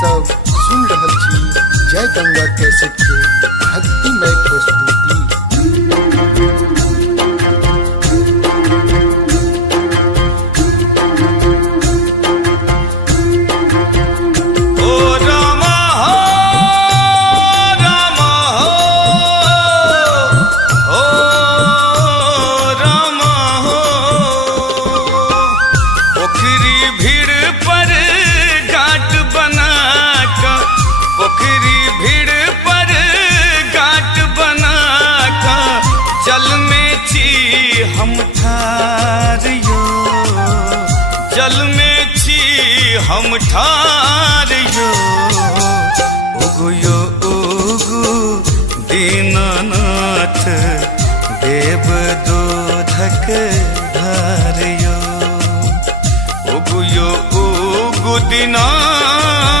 सब सुन रहल छी जय गंगा कैसेट के भक्तिमय प्रस्तुति। हम ठारियो जल में छी हम ठारियो उगु यो उगु दीनानाथ देव दोधक धारियो उगु यो उगु दीनानाथ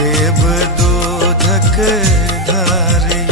देव दोधक धारियो।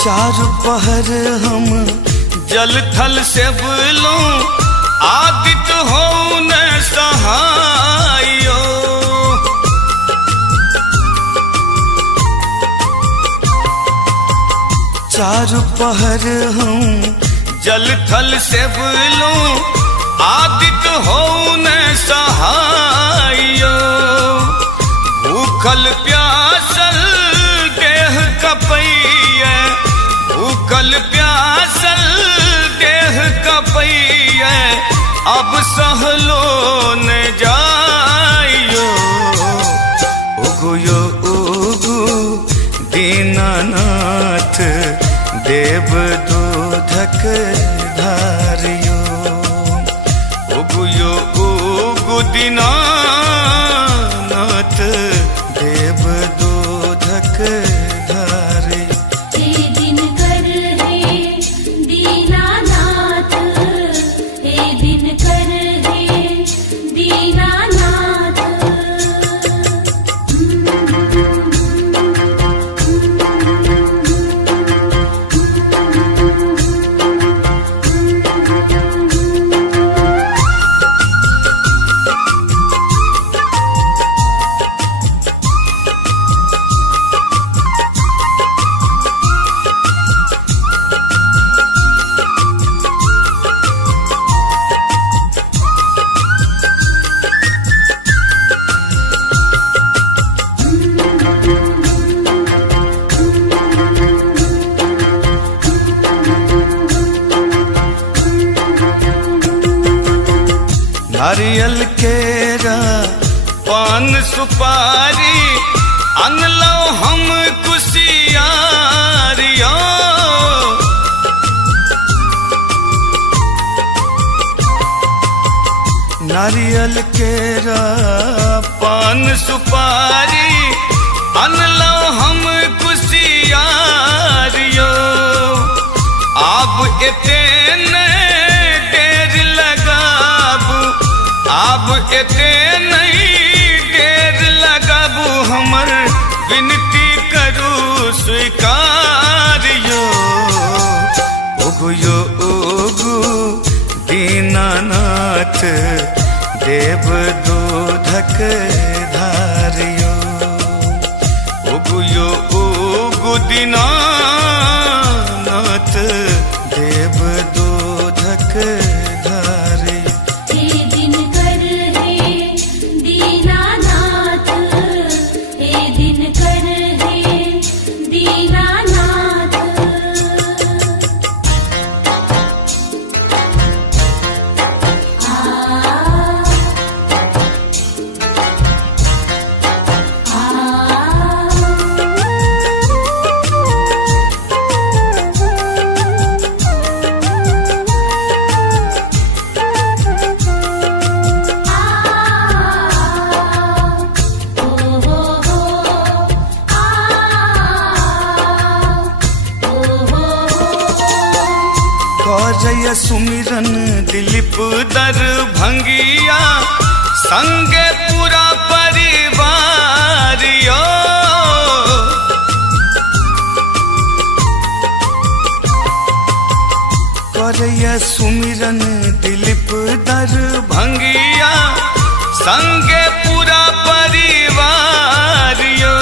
चार पहर हम जल थल से बोलूं आदित हो न सहायो चार पहर हम जल थल से बोलूं आदित हो न सहायो भूखल प्यासल देह कपैया भूखल प्यासल देह कपैया अब सहलो न जाइयो उगु यो उगु दीनानाथ देव दोधक धारियो उगु यो उगु दीनानाथ देव दोधक धारियो। नारियल केरा पान सुपारी अनलो हम कुसियारियो नारियल केरा पान सुपारी अनलो हम कुसियारियो अब इतने देर लगाबू अब एते नहीं देर लगाबू हमर विनती करू स्वीकारियो उगु यो उगु दीनानाथ देव दोधक धारियो उगु यो उगु दीनानाथ देव दोधक करय सुमिरन दिलीप दरभंगिया संगे पूरा परिवार यो। करय सुमिरन दिलीप दरभंगिया संगे पूरा परिवार यो।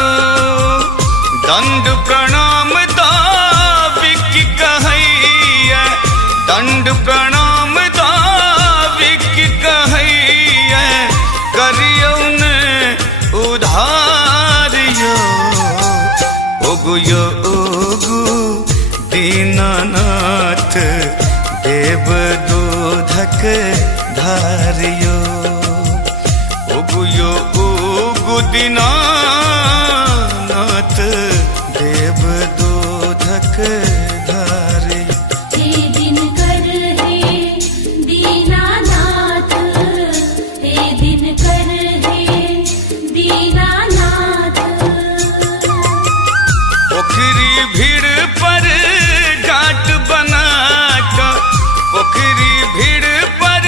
दंड प्रणाम दाविक कहैया, दंड प्रणाम दाविक कहैया, करियौन उधार यो। ओगु यो ओगु दीनानाथ देव दूधक धारियो। ओगु यो ओगु दीनानाथ देव दूधक धारियो। हे दिनकर हे दीनानाथ, हे दिनकर हे दीनानाथ। पोखरी भीड़ पर घाट बनाकर, पोखरी भीड़ पर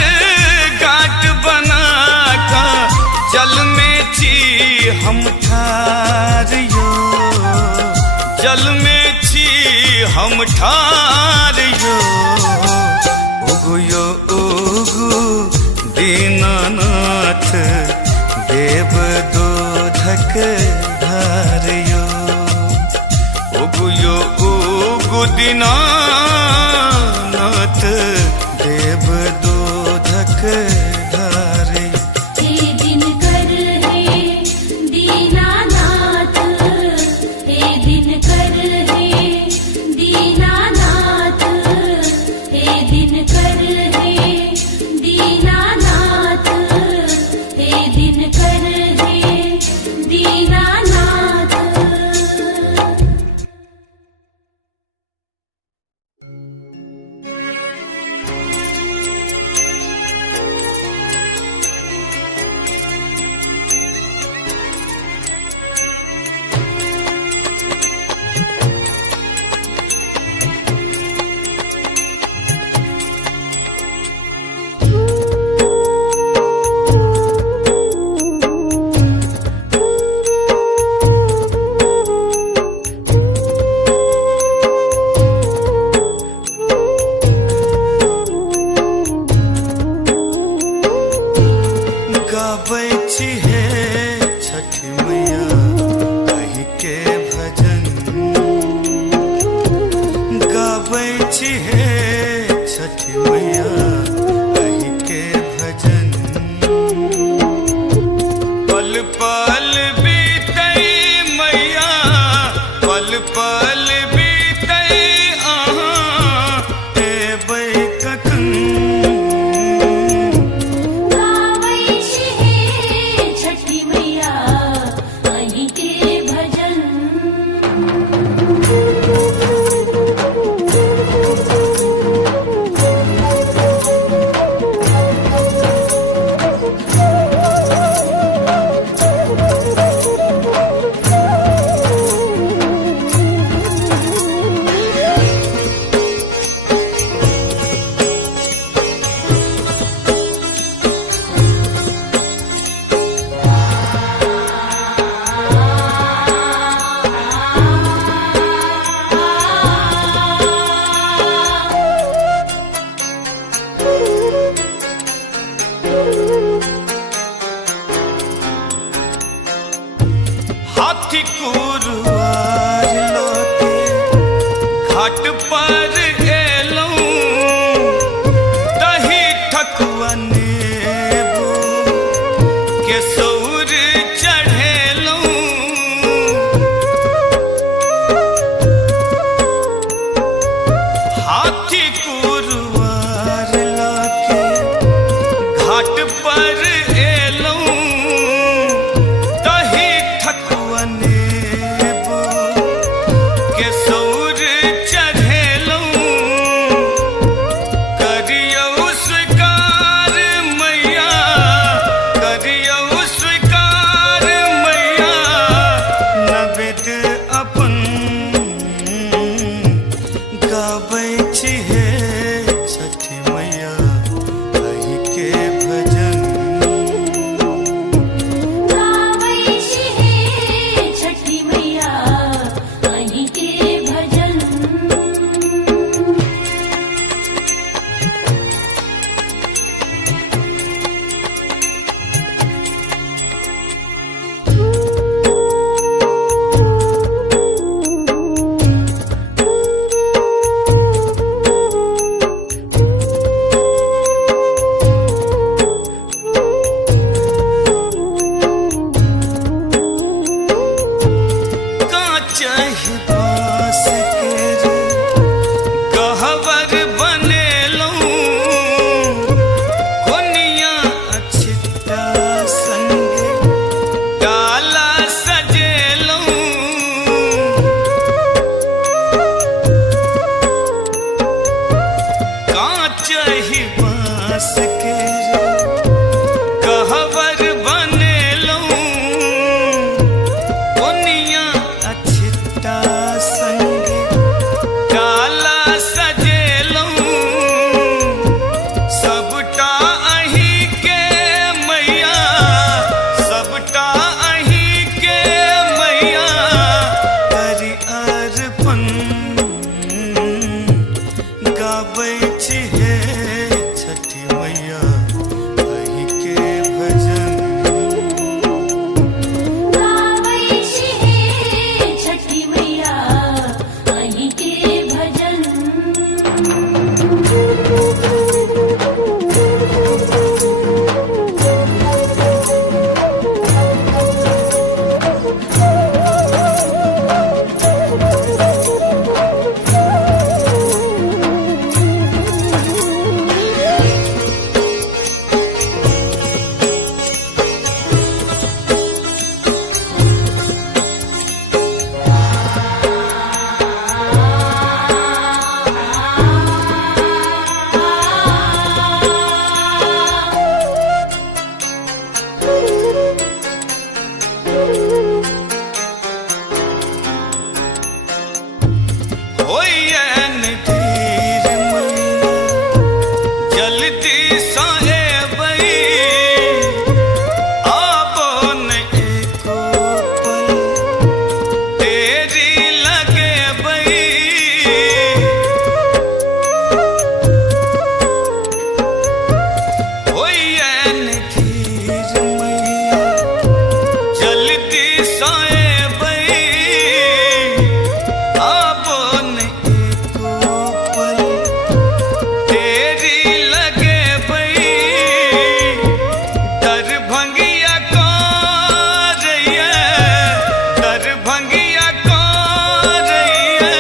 घाट बनाकर, जल में छी हम ठारियो, जल में छी हम ठारियो। उगु यो उगु दीनानाथ देव दूधक धारियो। उगु यो उगु दीनानाथ देव दूधक धारियो। हे दिनकर हे दीनानाथ, हे दिनकर हे दीनानाथ, हे दिनकर हे दीनानाथ, हे दिनकर हे दीनानाथ। गाबै छी हे छठी मैया कहि के भजन, गाबै छी हे छठी मैया कहि के भजन। पल पल बीतै मैया, पल पल बीतै अहाँ एबै कखन। गाबै छी हे छठी मैया कहि के भजन। जही बाँस के रे कहवर बनेलू ओनिया अछिता संगे डाला सजेलू सबटा अही के मैया सबटा अही के मैया करी अर्पण गाबै छी हे छठी मैया अही के भजन गाबै छी हे छठी मैया अहीं के भजन होयन धीर मैया जल्दी सँ एबै आबो न एको पल देरी लगेबै होयन धीर मैया जल्दी सँ एबै आबो न एको पल देरी लगेबै दरभंगिया करैया दरभंगिया करैया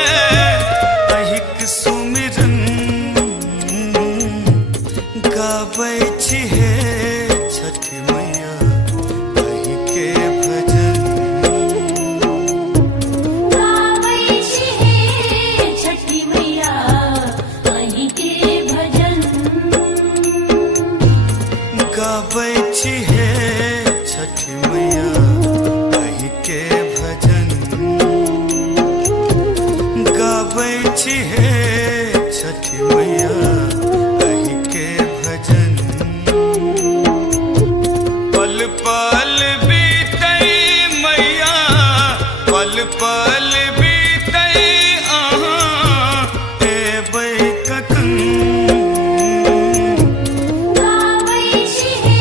अहिक सुमिरन गाबै छी हे छठी मैया अही के भजन गाबै छी हे छठी मैया अहीं के भजन गाबै छी हे छठी मैया अही के भजन गाबै छी हे छठी मैया अही के भजन पल पल बीतै मैया पल पल बीतै अहाँ एबै कखन गाबै छी हे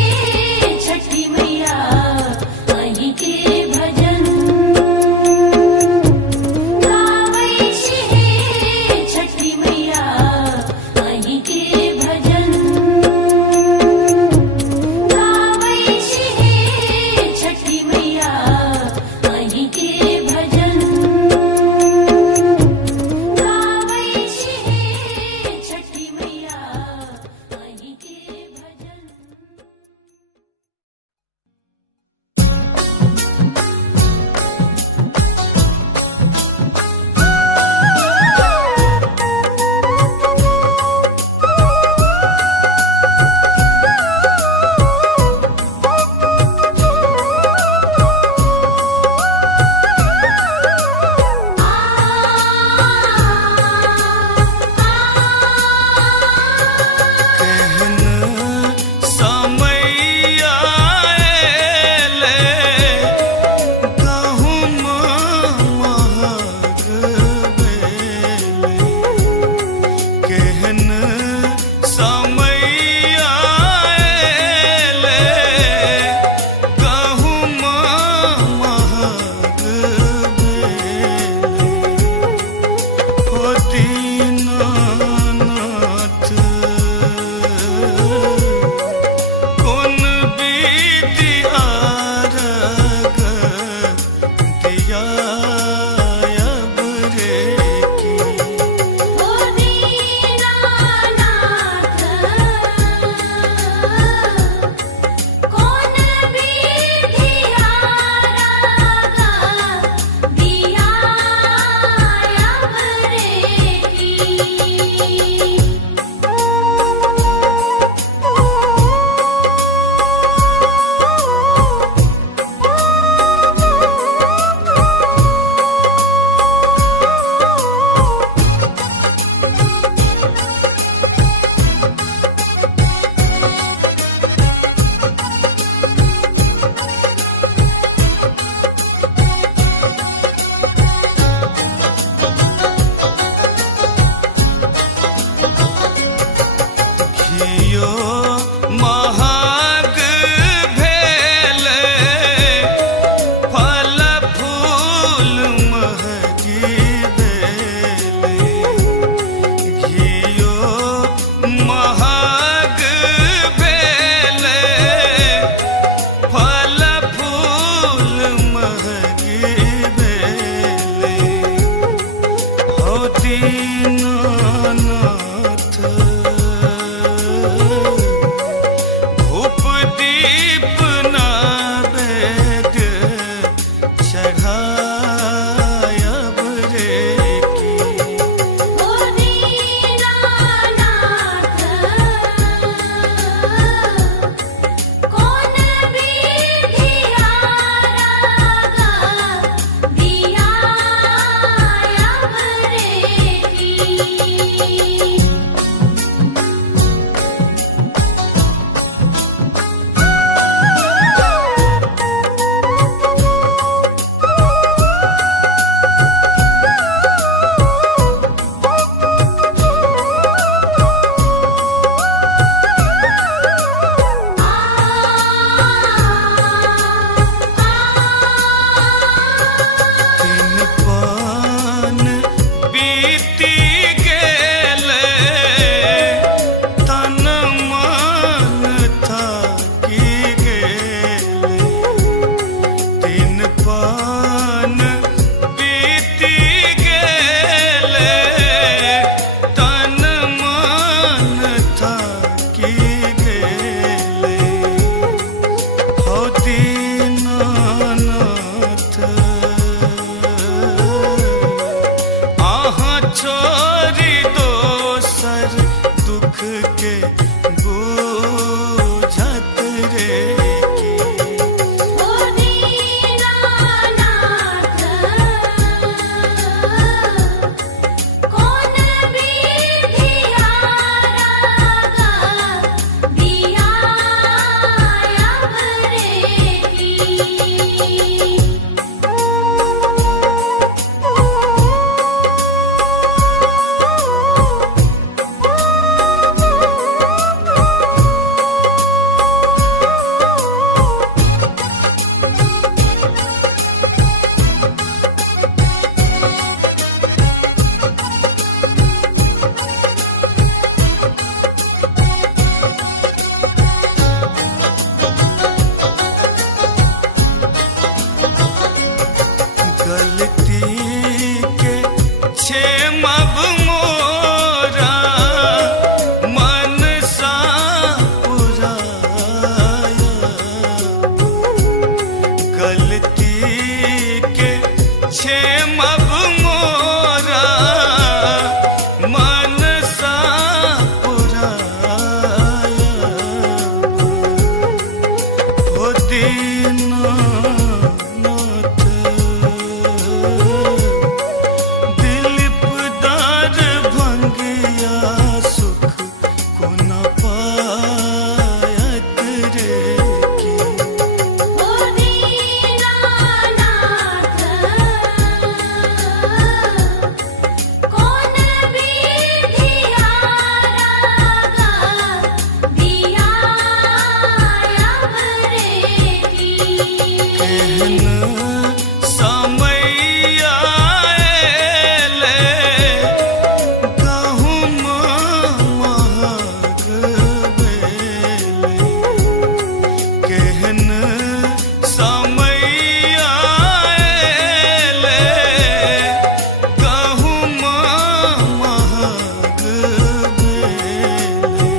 दुख के बूझत रे की। ओ दीनानाथ कौन विधिया रागा दिया अब रे की। गलती के क्षेमब मोरा मन सा पुराया। गलती के क्षेमब मोरा मन सा पुराया। ओ दीनानाथ दिलीप दार भंगिया सुख को न पायत रे की। ओ दीनानाथ कौन विधिया रागा दिया अब रे की। केहन समैया एले गहुम महग बेले। केहन समैया एले गहुम महग बेले।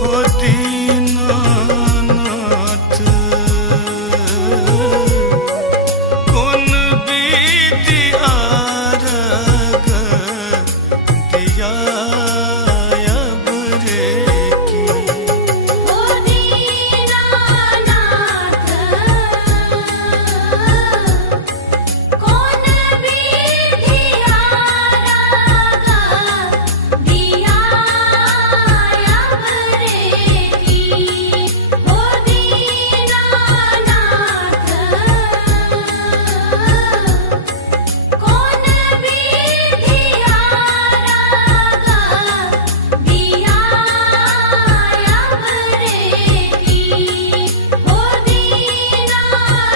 ओ दीनानाथ कौन विधिया राग दिया अब रे की। ओ दीनानाथ कौन विधिया रागा दिया अब रे की। ओ दीनानाथ कौन विधिया रागा दिया अब रे की। ओ दीनानाथ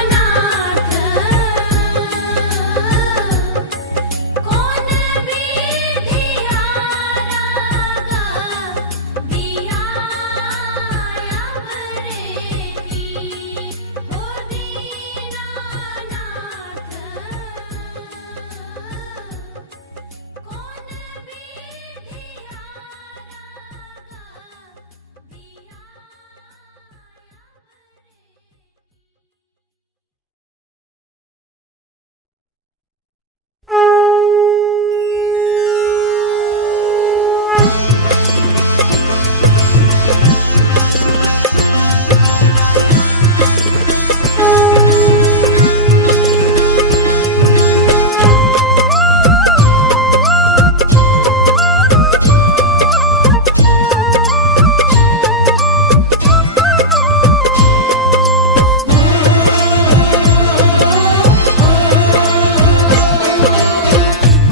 कौन विधिया रागा दिया अब रे की। ओ दीनानाथ कौन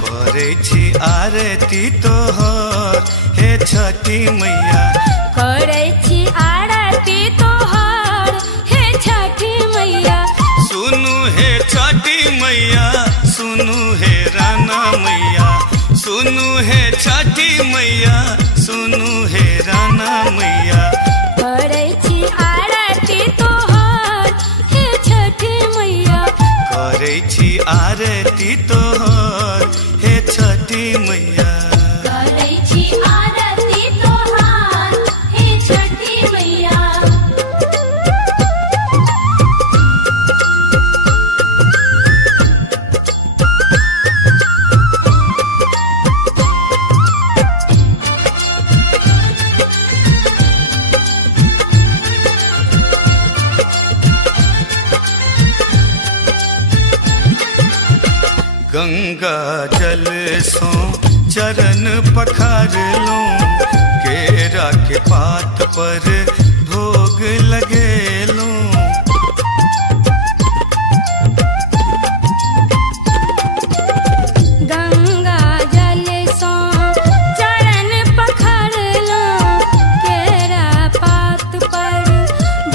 करे छी आरती तोहर हे छठी मैया। करै छी आरती तोहर हे छठी मैया। सुनु हे छठी मैया, सुनु हे राना मैया। सुनु हे छठी मैया, सुनु हे राना मैया। करै छी आरती तोहर हे छठी मैया। करे छी आरती तोहर हे छठी मैया। करै छी आरती तोहर हे छठी मैया। गंगा जल सो चरण पखार लो, केरा के पात पर भोग लगे लो। गंगा जल सो चरण पखार लो, केरा पात पर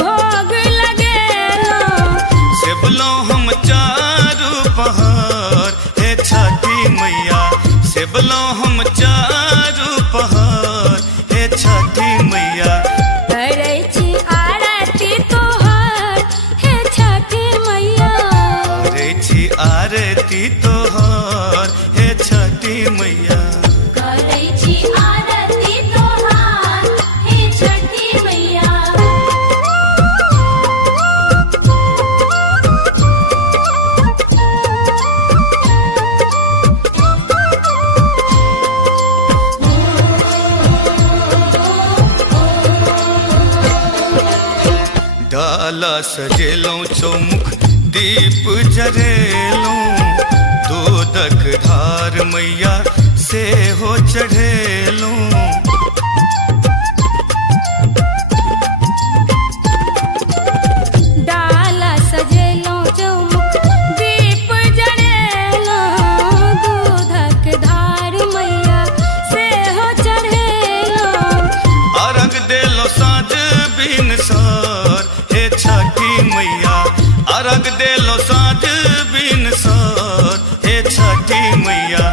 भोग लगे लो। सेबलो हम चारू पहाड़ हे छठी मैया, सेबलो हम चारू पहाड़ हे छठी मैया। करै छी आरती तोहर हे छठी मैया, करे छी आरती तोहर हे छठी मैया। करै छी आरती तोहर हे छठी मैया। डाला सजेलो चौमुख दीप जरेलो, दूधक धार मैया से हो चढ़ेलो। डाला सजेलो चौमुख दीप जरेलो, दूधक धार मैया से हो चढ़ेलो। अर्घ देलो साँझ बिन सार हे छठी मैया, अर्घ देलो साँझ बिन सार हे छठी मैया।